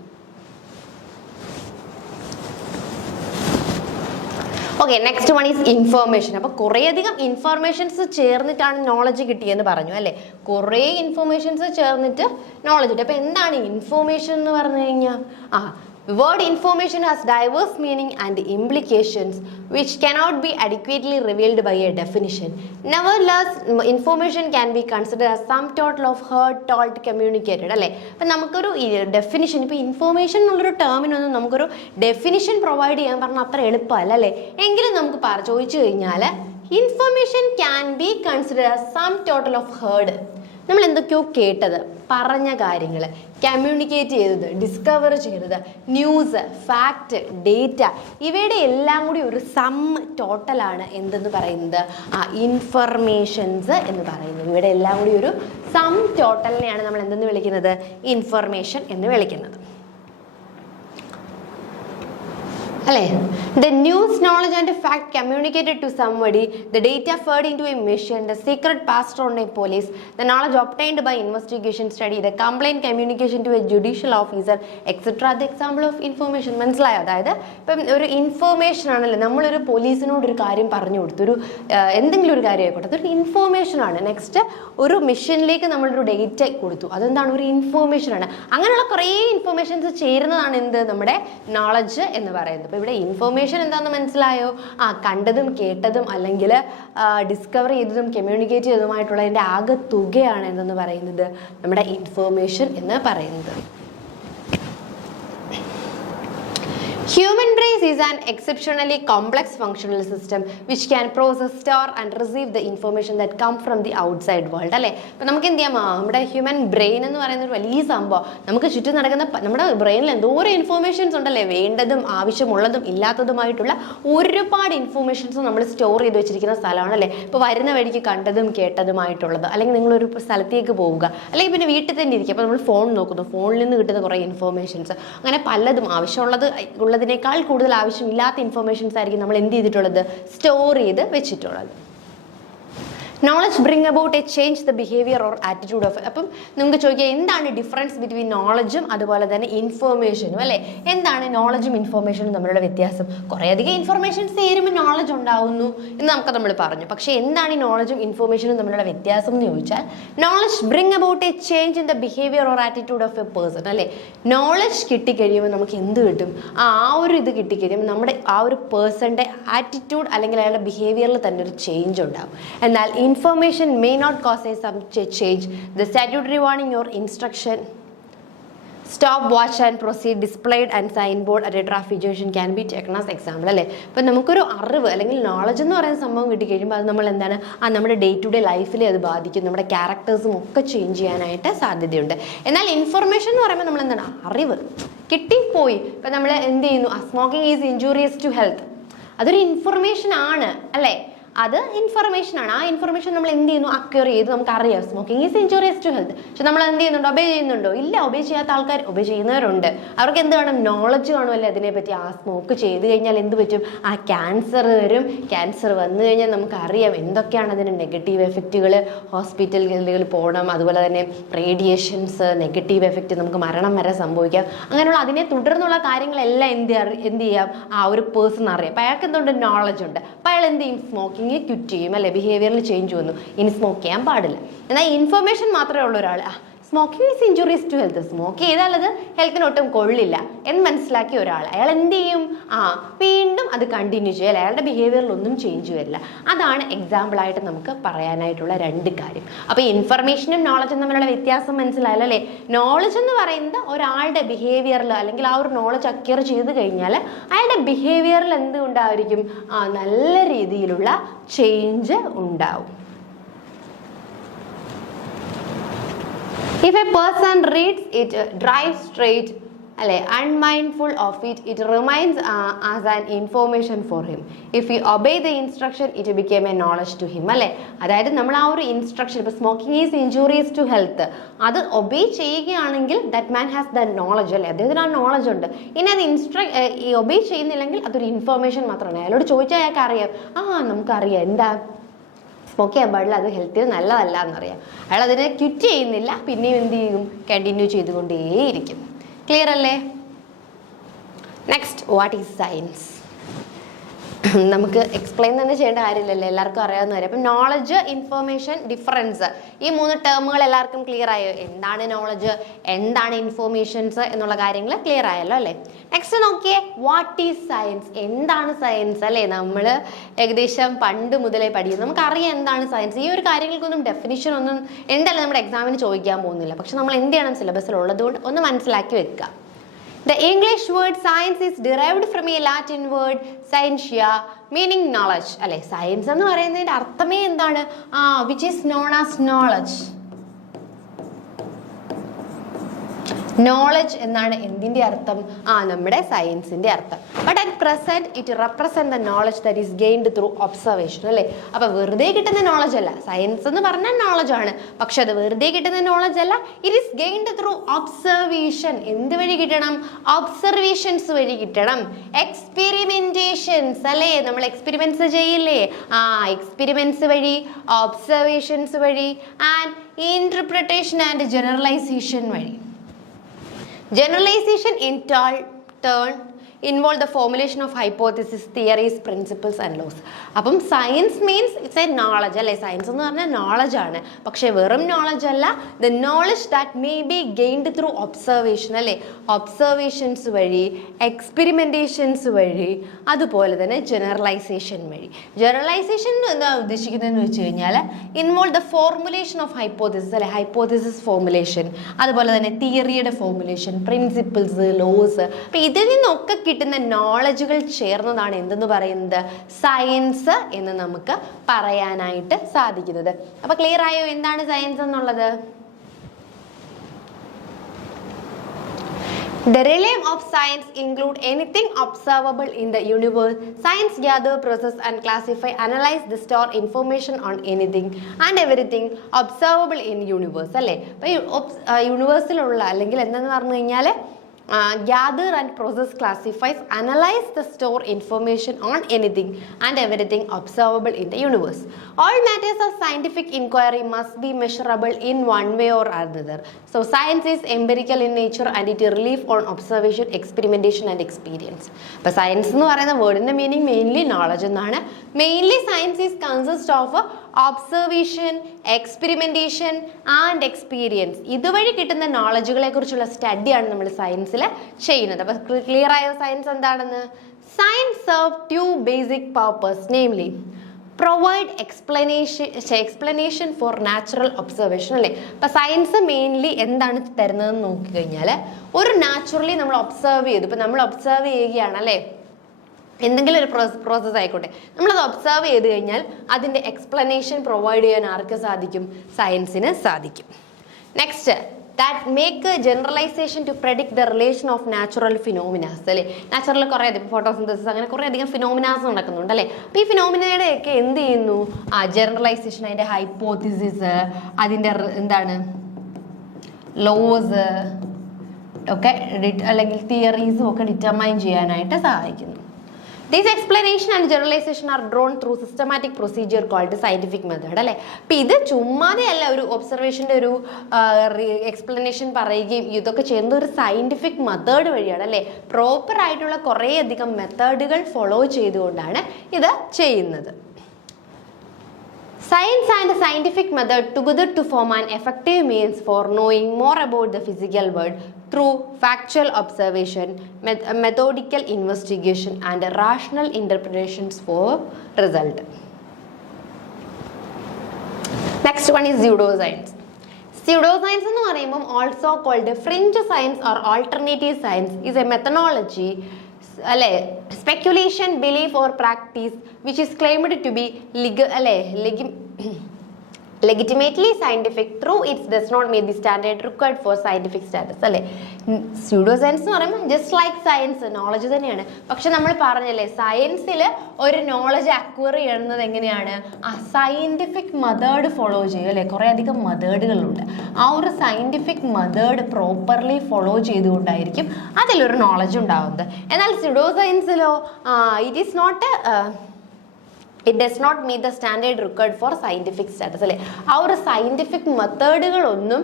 Okay, next one is information. അപ്പോൾ കുറേയധികം ഇൻഫോർമേഷൻസ് ചേർന്നിട്ടാണ് നോളജ് കിട്ടിയെന്ന് പറഞ്ഞു അല്ലേ. കുറേ ഇൻഫോർമേഷൻസ് ചേർന്നിട്ട് നോളജ് കിട്ടി. അപ്പോൾ എന്താണ് ഇൻഫോർമേഷൻ എന്ന് പറഞ്ഞു കഴിഞ്ഞാൽ? word information has diverse meaning and implications which cannot be adequately revealed by a definition. Nevertheless, information can be considered as sum total of heard, told, communicated അല്ലേ. അപ്പം നമുക്കൊരു ഡെഫിനിഷൻ, ഇപ്പോൾ ഇൻഫോർമേഷൻ എന്നുള്ളൊരു ടേമിനൊന്നും നമുക്കൊരു ഡെഫിനിഷൻ പ്രൊവൈഡ് ചെയ്യാൻ പറഞ്ഞാൽ അത്ര എളുപ്പമല്ല അല്ലേ. എങ്കിലും നമുക്ക് ചോദിച്ചു കഴിഞ്ഞാൽ information can be consider as sum total of heard, നമ്മൾ എന്തൊക്കെയോ കേട്ടത്, പറഞ്ഞ കാര്യങ്ങൾ, കമ്മ്യൂണിക്കേറ്റ് ചെയ്തത്, ഡിസ്കവർ ചെയ്തത്, ന്യൂസ്, ഫാക്റ്റ്, ഡേറ്റ, ഇവയുടെ എല്ലാം കൂടി ഒരു സം ടോട്ടലാണ് എന്തെന്ന് പറയുന്നത്? ഇൻഫർമേഷൻസ് എന്ന് പറയുന്നത്. ഇവയുടെ എല്ലാം കൂടി ഒരു സം ടോട്ടലിനെയാണ് നമ്മൾ എന്തെന്ന് വിളിക്കുന്നത്? ഇൻഫർമേഷൻ എന്ന് വിളിക്കുന്നത് അല്ലേ. The news, knowledge and fact communicated to somebody, the data fed into a machine, the secret passed on a police, the knowledge obtained by investigation study, the complaint communication to a judicial officer, etc. The example of information. മനസ്സിലായോ? അതായത് ഇപ്പം ഒരു information ആണല്ലോ, നമ്മളൊരു പോലീസിനോട് ഒരു കാര്യം പറഞ്ഞു കൊടുത്തു, ഒരു എന്തെങ്കിലും ഒരു കാര്യം ആയിക്കോട്ടെ, അതൊരു ഇൻഫോർമേഷൻ ആണ്. നെക്സ്റ്റ് ഒരു മെഷീനിലേക്ക് നമ്മളൊരു ഡേറ്റ കൊടുത്തു, അതെന്താണ്? ഒരു ഇൻഫോർമേഷൻ ആണ്. അങ്ങനെയുള്ള കുറേ ഇൻഫോർമേഷൻസ് ചേരുന്നതാണ് എന്ത്? നമ്മുടെ നോളജ് എന്ന് പറയുന്നത്. ഇവിടെ ഇൻഫോർമേഷൻ എന്താണെന്ന് മനസ്സിലായോ? കണ്ടതും കേട്ടതും അല്ലെങ്കിൽ ഡിസ്കവർ ചെയ്തതും കമ്മ്യൂണിക്കേറ്റ് ചെയ്തതുമായിട്ടുള്ളതിൻ്റെ ആകെ തുകയാണ് എന്തെന്ന് പറയുന്നത്? നമ്മുടെ ഇൻഫോർമേഷൻ എന്ന് പറയുന്നത്. Human brain is an exceptionally complex functional system which can process, store and receive the information that come from the outside world അല്ലേ. അപ്പം നമുക്ക് എന്ത് ചെയ്യാം? നമ്മുടെ ഹ്യൂമൻ ബ്രെയിൻ എന്ന് പറയുന്ന ഒരു വലിയ സംഭവം, നമുക്ക് ചുറ്റും നടക്കുന്ന നമ്മുടെ ബ്രെയിനിൽ എന്തോരം ഇൻഫോർമേഷൻസ് ഉണ്ടല്ലേ, വേണ്ടതും ആവശ്യമുള്ളതും ഇല്ലാത്തതുമായിട്ടുള്ള ഒരുപാട് ഇൻഫോർമേഷൻസ് നമ്മൾ സ്റ്റോർ ചെയ്ത് വെച്ചിരിക്കുന്ന സ്ഥലമാണല്ലേ. ഇപ്പോൾ വരുന്ന വഴിക്ക് കണ്ടതും കേട്ടതുമായിട്ടുള്ളത്, അല്ലെങ്കിൽ നിങ്ങളൊരു സ്ഥലത്തേക്ക് പോവുക, അല്ലെങ്കിൽ പിന്നെ വീട്ടിൽ തന്നെ ഇരിക്കുക, അപ്പോൾ നമ്മൾ ഫോൺ നോക്കുന്നു, ഫോണിൽ നിന്ന് കിട്ടുന്ന കുറേ ഇൻഫോർമേഷൻസ്, അങ്ങനെ പലതും ഉള്ളതിനേക്കാൾ കൂടുതൽ ആവശ്യമില്ലാത്ത ഇൻഫോർമേഷൻസ് ആയിരിക്കും നമ്മൾ എന്ത് ചെയ്തിട്ടുള്ളത്? സ്റ്റോർ ചെയ്ത് വെച്ചിട്ടുള്ളത്. Knowledge bring about A change the behaviour or attitude of. അപ്പം നമുക്ക് ചോദിക്കുക എന്താണ് ഡിഫറൻസ് ബിറ്റ്വീൻ നോളജും അതുപോലെ തന്നെ ഇൻഫോർമേഷനും അല്ലേ. എന്താണ് നോളജും ഇൻഫോർമേഷനും തമ്മിലുള്ള വ്യത്യാസം? കുറേയധികം ഇൻഫോർമേഷൻസ് ചേരുമ്പോൾ നോളജ് ഉണ്ടാവുന്നു എന്ന് നമുക്ക് നമ്മൾ പറഞ്ഞു. പക്ഷേ എന്താണ് ഈ നോളജും ഇൻഫോർമേഷനും തമ്മിലുള്ള വ്യത്യാസം എന്ന് ചോദിച്ചാൽ, knowledge bring about A change in the behaviour or attitude of A person അല്ലേ. നോളജ് കിട്ടിക്കഴിയുമ്പോൾ നമുക്ക് എന്ത് കിട്ടും? ആ ഒരു ഇത് കിട്ടിക്കഴിയുമ്പോൾ നമ്മുടെ ആ ഒരു പേഴ്സൻ്റെ ആറ്റിറ്റ്യൂഡ് അല്ലെങ്കിൽ അയാളുടെ ബിഹേവിയറിൽ തന്നെ ഒരു ചേഞ്ച് ഉണ്ടാകും. എന്നാൽ information may not cause some change. The statutory warning or instruction, stop, watch and proceed displayed and signboard at a traffic junction can be taken as example അല്ലേ. ഇപ്പം നമുക്കൊരു അറിവ് അല്ലെങ്കിൽ നോളജ് എന്ന് പറയുന്ന സംഭവം കിട്ടിക്കഴിയുമ്പോൾ അത് നമ്മൾ എന്താണ് നമ്മുടെ ഡേ ടു ഡേ ലൈഫിൽ അത് ബാധിക്കും, നമ്മുടെ ക്യാരക്ടേഴ്സും ഒക്കെ ചേഞ്ച് ചെയ്യാനായിട്ട് സാധ്യതയുണ്ട്. എന്നാൽ ഇൻഫർമേഷൻ എന്ന് പറയുമ്പോൾ നമ്മൾ എന്താണ്? അറിവ് കിട്ടിപ്പോയി. ഇപ്പം നമ്മൾ എന്ത് ചെയ്യുന്നു? Smoking is injurious to health, അതൊരു ഇൻഫർമേഷൻ ആണ് അല്ലേ, അത് ഇൻഫർമേഷൻ ആണ്. ആ ഇൻഫർമേഷൻ നമ്മൾ എന്ത് ചെയ്യുന്നു, അക്വയർ ചെയ്ത് നമുക്ക് അറിയാം smoking is injurious to health. പക്ഷെ നമ്മൾ എന്ത് ചെയ്യുന്നുണ്ടോ, ഒബേ ചെയ്യുന്നുണ്ടോ? ഇല്ല. ഒബേ ചെയ്യാത്ത ആൾക്കാർ, ഒബേ ചെയ്യുന്നവരുണ്ട്. അവർക്ക് എന്ത് വേണം, നോളജ് കാണുമല്ലേ അതിനെപ്പറ്റി. ആ സ്മോക്ക് ചെയ്ത് കഴിഞ്ഞാൽ എന്ത് പറ്റും, ആ ക്യാൻസർ വരും. ക്യാൻസർ വന്നു കഴിഞ്ഞാൽ നമുക്കറിയാം എന്തൊക്കെയാണ് അതിന് നെഗറ്റീവ് എഫക്റ്റുകൾ. ഹോസ്പിറ്റലുകളിൽ പോകണം, അതുപോലെ തന്നെ റേഡിയേഷൻസ്, നെഗറ്റീവ് എഫക്റ്റ്, നമുക്ക് മരണം വരെ സംഭവിക്കാം. അങ്ങനെയുള്ള അതിനെ തുടർന്നുള്ള കാര്യങ്ങളെല്ലാം എന്ത് ചെയ്യാം, ആ ഒരു പേഴ്സൺ അറിയാം. അപ്പം അയാൾക്ക് എന്തുകൊണ്ട്, നോളജ് ഉണ്ട്. അപ്പം അയാൾ എന്ത് ചെയ്യും, സ്മോക്കിംഗ് ക്വിറ്റ് ചെയ്യും അല്ലെ, ബിഹേവിയറിൽ ചേഞ്ച് വന്നു, ഇനി സ്മോക്ക് ചെയ്യാൻ പാടില്ല. എന്നാൽ ഇൻഫർമേഷൻ മാത്രമേ ഉള്ള ഒരാൾ smoking is injurious to health, smoke ചെയ്താൽ അത് ഹെൽത്തിനൊട്ടും കൊള്ളില്ല എന്ന് മനസ്സിലാക്കിയ ഒരാൾ, അയാൾ എന്ത് ചെയ്യും, വീണ്ടും അത് കണ്ടിന്യൂ ചെയ്യും അല്ലെ, അയാളുടെ ബിഹേവിയറിൽ ഒന്നും ചേഞ്ച് വരില്ല. അതാണ് എക്സാമ്പിളായിട്ട് നമുക്ക് പറയാനായിട്ടുള്ള 2 കാര്യം. അപ്പോൾ ഇൻഫർമേഷനും നോളജും തമ്മിലുള്ള വ്യത്യാസം മനസ്സിലായല്ലോ അല്ലേ. നോളജ് എന്ന് പറയുന്നത് ഒരാളുടെ ബിഹേവിയറിൽ, അല്ലെങ്കിൽ ആ ഒരു നോളജ് അക്വയർ ചെയ്ത് കഴിഞ്ഞാൽ അയാളുടെ ബിഹേവിയറിൽ എന്ത് ഉണ്ടായിരിക്കും, നല്ല രീതിയിലുള്ള ചേഞ്ച് ഉണ്ടാവും. If a person reads it, drives straight, unmindful of it, it remains as an information for him. If he obey the instruction, it became a knowledge to him. അതായത് നമ്മൾ ആ ഒരു ഇൻസ്ട്രക്ഷൻ, ഇപ്പോൾ smoking is injurious to health, അത് obey ചെയ്യുകയാണെങ്കിൽ that man has the knowledge അല്ലേ, അദ്ദേഹത്തിന് ആ നോളജ് ഉണ്ട്. ഇനി അത് ഒബേ ചെയ്യുന്നില്ലെങ്കിൽ അതൊരു ഇൻഫർമേഷൻ മാത്രമാണ്. അയാളോട് ചോദിച്ചാൽ അയാൾക്ക് അറിയാം, നമുക്കറിയാം എന്താ സ്മോക്ക് ചെയ്യാൻ പാടില്ല, അത് ഹെൽത്തിന് നല്ലതല്ല എന്നറിയാം. അയാൾ അതിനെ ക്വിറ്റ് ചെയ്യുന്നില്ല, പിന്നെയും എന്ത് ചെയ്യും, കണ്ടിന്യൂ ചെയ്തുകൊണ്ടേയിരിക്കും. ക്ലിയർ അല്ലേ? Next, what is science? നമുക്ക് എക്സ്പ്ലെയിൻ തന്നെ ചെയ്യേണ്ട കാര്യമില്ലല്ലോ, എല്ലാവർക്കും അറിയാവുന്ന കാര്യം. അപ്പം നോളജ്, ഇൻഫർമേഷൻ, ഡിഫറൻസ്, ഈ 3 ടേമുകൾ എല്ലാവർക്കും ക്ലിയർ ആയോ? എന്താണ് നോളജ്, എന്താണ് ഇൻഫോർമേഷൻസ് എന്നുള്ള കാര്യങ്ങൾ ക്ലിയർ ആയല്ലോ അല്ലേ. നെക്സ്റ്റ് നോക്കിയേ, വാട്ട് ഈസ് സയൻസ്? എന്താണ് സയൻസ് അല്ലേ? നമ്മൾ ഏകദേശം പണ്ട് മുതലേ പഠിക്കും, നമുക്കറിയാം എന്താണ് സയൻസ്. ഈ ഒരു കാര്യങ്ങൾക്കൊന്നും ഡെഫിനിഷൻ ഒന്നും എന്തായാലും നമ്മുടെ എക്സാമിന് ചോദിക്കാൻ പോകുന്നില്ല. പക്ഷെ നമ്മൾ എന്ത് ചെയ്യണം, സിലബസിൽ ഉള്ളതുകൊണ്ട് ഒന്ന് മനസ്സിലാക്കി വെക്കുക. The English word science is derived from a Latin word scientia, meaning knowledge. അല്ലെ, സയൻസ് എന്ന് പറയുന്നതിന്റെ അർത്ഥമേ എന്താണ്, which is known as knowledge. Knowledge എന്നാണ് എന്തിൻ്റെ അർത്ഥം, നമ്മുടെ സയൻസിൻ്റെ അർത്ഥം. But at present it represent the knowledge that is gained through observation അല്ലേ. അപ്പോൾ വെറുതെ കിട്ടുന്ന നോളജ് അല്ല, സയൻസ് എന്ന് പറഞ്ഞാൽ നോളജ് ആണ്, പക്ഷെ അത് വെറുതെ കിട്ടുന്ന നോളജ് അല്ല. It is gained through observation. എന്ത് വഴി കിട്ടണം, ഒബ്സർവേഷൻസ് വഴി കിട്ടണം. എക്സ്പെരിമെന്റേഷൻസ് അല്ലേ, നമ്മൾ എക്സ്പെരിമെന്റ്സ് ചെയ്യില്ലേ, എക്സ്പെരിമെന്റ്സ് വഴി, ഒബ്സർവേഷൻസ് വഴി, ആൻഡ് ഇന്റർപ്രിട്ടേഷൻ ആൻഡ് ജനറലൈസേഷൻ വഴി. Generalization in turn involve the formulation of hypotheses, theories, principles and laws. അപ്പം science means it's A knowledge അല്ലേ. സയൻസ് എന്ന് പറഞ്ഞാൽ നോളജ് ആണ്, പക്ഷെ വെറും നോളജ് അല്ല. The knowledge that may B gained through observation അല്ലേ, ഒബ്സർവേഷൻസ് വഴി, എക്സ്പെരിമെന്റേഷൻസ് വഴി, അതുപോലെ തന്നെ ജനറലൈസേഷൻ വഴി. ജനറലൈസേഷൻ എന്താ ഉദ്ദേശിക്കുന്നതെന്ന് വെച്ച് കഴിഞ്ഞാൽ involve the formulation of hypothesis അല്ലെ, ഹൈപ്പോത്തിസിസ് ഫോർമുലേഷൻ, അതുപോലെ തന്നെ തിയറിയുടെ ഫോർമുലേഷൻ, പ്രിൻസിപ്പിൾസ്, ലോസ്. അപ്പം ഇതിൽ നിന്നൊക്കെ കിട്ടുന്ന നോളജുകൾ ചേർന്നതാണ് എന്തെന്ന് പറയുന്നത്, സയൻസ് എന്ന് നമുക്ക് പറയാനായിട്ട് സാധിക്കുന്നത്. അപ്പൊ ക്ലിയർ ആയോ എന്താണ് സയൻസ് എന്നുള്ളത്? The realm of science include anything observable in the universe. Science gather, process and classify, analyze, the store information on anything and everything observable in universe അല്ലേ. അപ്പോൾ യൂണിവേഴ്സിലുള്ള അല്ലെങ്കിൽ എന്താന്ന് പറഞ്ഞു കഴിഞ്ഞാൽ gather and process, classifies, analyze, the store information on anything and everything observable in the universe. All matters of scientific inquiry must be measurable in one way or another. So science is empirical in nature and it relies on observation, experimentation and experience. But science എന്ന് പറയുന്ന വേർഡിന്റെ meaning mainly knowledge എന്നാണ്. Mainly science is consist of observation, experimentation and experience. ഇതുവഴി കിട്ടുന്ന നോളജുകളെ കുറിച്ചുള്ള സ്റ്റഡിയാണ് നമ്മൾ സയൻസിൽ ചെയ്യുന്നത്. അപ്പൊ ക്ലിയർ ആയോ സയൻസ് എന്താണെന്ന്? Science serve two basic purpose, namely provide explanation for natural observation അല്ലേ. അപ്പൊ സയൻസ് മെയിൻലി എന്താണ് തരുന്നതെന്ന് നോക്കിക്കഴിഞ്ഞാൽ, ഒരു നാച്ചുറലി നമ്മൾ ഒബ്സർവ് ചെയ്തു, ഇപ്പൊ നമ്മൾ ഒബ്സർവ് ചെയ്യുകയാണ് അല്ലേ, എന്തെങ്കിലും ഒരു പ്രോസസ്സ് ആയിക്കോട്ടെ, നമ്മളത് ഒബ്സർവ് ചെയ്ത് കഴിഞ്ഞാൽ അതിൻ്റെ എക്സ്പ്ലനേഷൻ പ്രൊവൈഡ് ചെയ്യാൻ ആർക്ക് സാധിക്കും? സയൻസിന് സാധിക്കും. Next, that make a generalization to predict the relation of natural phenomena. അല്ലേ, നാച്ചുറൽ കുറേ ഫോട്ടോസിന്തസിസ് അങ്ങനെ കുറേ അധികം ഫിനോമിനാസ് നടക്കുന്നുണ്ട് അല്ലേ. അപ്പോൾ ഈ ഫിനോമിനയുടെ ഒക്കെ എന്ത് ചെയ്യുന്നു, ജനറലൈസേഷൻ, അതിൻ്റെ ഹൈപ്പോത്തിസിസ്, അതിൻ്റെ എന്താണ് ലോസ് ഒക്കെ അല്ലെങ്കിൽ തിയറീസും ഒക്കെ ഡിറ്റർമൈൻ ചെയ്യാനായിട്ട് സഹായിക്കുന്നു. These explanation and generalization are drawn through systematic procedure called scientific method. അല്ലേ, അപ്പം ഇത് ചുമ്മാതെ അല്ല ഒരു ഒബ്സർവേഷൻ്റെ ഒരു എക്സ്പ്ലനേഷൻ പറയുകയും ഇതൊക്കെ ചെയ്യുന്ന ഒരു സയൻറ്റിഫിക് മെത്തേഡ് വഴിയാണ് അല്ലേ. പ്രോപ്പർ ആയിട്ടുള്ള കുറേ അധികം മെത്തേഡുകൾ ഫോളോ ചെയ്തുകൊണ്ടാണ് ഇത് ചെയ്യുന്നത്. Science and scientific method together to form an effective means for knowing more about the physical world through factual observation, methodical investigation and rational interpretations for result. Next one is pseudoscience. Pseudoscience എന്ന് പറയുമ്പോൾ also called fringe science or alternative science is a methodology അല്ലേ, speculation, belief or practice which is claimed to be legitimately scientific through it does not meet the standard required for scientific status. അല്ലേ, pseudo science എന്ന് പറയുമ്പോൾ just like science knowledge തന്നെയാണ്. പക്ഷെ നമ്മൾ പറഞ്ഞല്ലേ, സയൻസിൽ ഒരു നോളജ് അക്വയർ ചെയ്യുന്നത് എങ്ങനെയാണ്, ആ സയൻറ്റിഫിക് മെത്തേഡ് ഫോളോ ചെയ്യും അല്ലേ. കുറേ അധികം മെത്തേഡുകളുണ്ട്. ആ ഒരു സയൻറ്റിഫിക് മെത്തേഡ് പ്രോപ്പർലി ഫോളോ ചെയ്തുകൊണ്ടായിരിക്കും അതിലൊരു നോളജ് ഉണ്ടാകുന്നത്. എന്നാൽ pseudo സയൻസിലോ it does not meet the standard required for scientific status. അല്ലേ, ആ ഒരു സയൻറ്റിഫിക് മെത്തേഡുകളൊന്നും